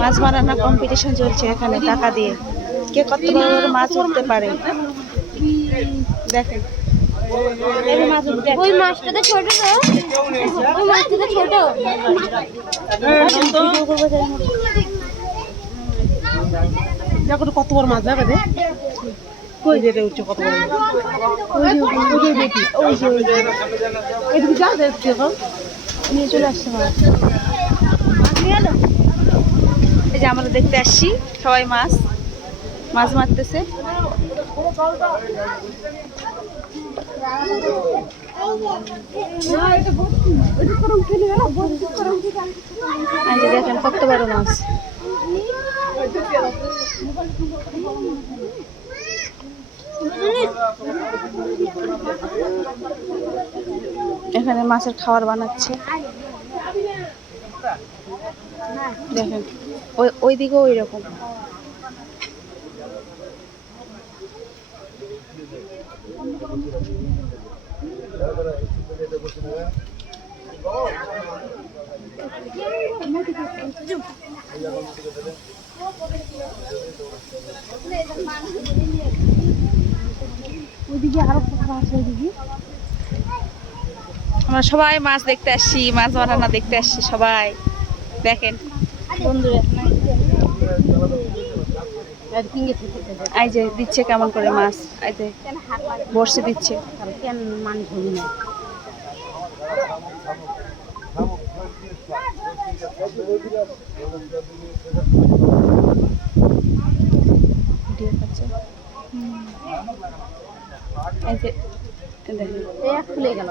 মাছ মারার কম্পিটিশন চলছে এখানে, টাকা দিয়ে কে কত বড় মাছ উঠতে পারে দেখেন। ওই মাছটা ছোট, ওই মাছটা ছোট। দেখো কত বড় মাছ যাবে রে, কই রে উঠছে কত বড় মাছ। এদিকে যা দেখছি এখন নিয়ে চলে আসছে মাছ। এই যে আমরা দেখতে আসছি সবাই মাছ মাছ মারতেছে। দেখেন কত বড় মাছ। এখানে মাছের খাবার বানাচ্ছে দেখেন, ওই দিকেও ওই রকম। আমরা সবাই মাছ দেখতে আসছি, মাছ বানানো দেখতে আসছি সবাই। দেখেন বন্ধুরা, এই যে দিচ্ছে কেমন করে মাছ, এই যে বর্ষে দিচ্ছে। খুলে গেল।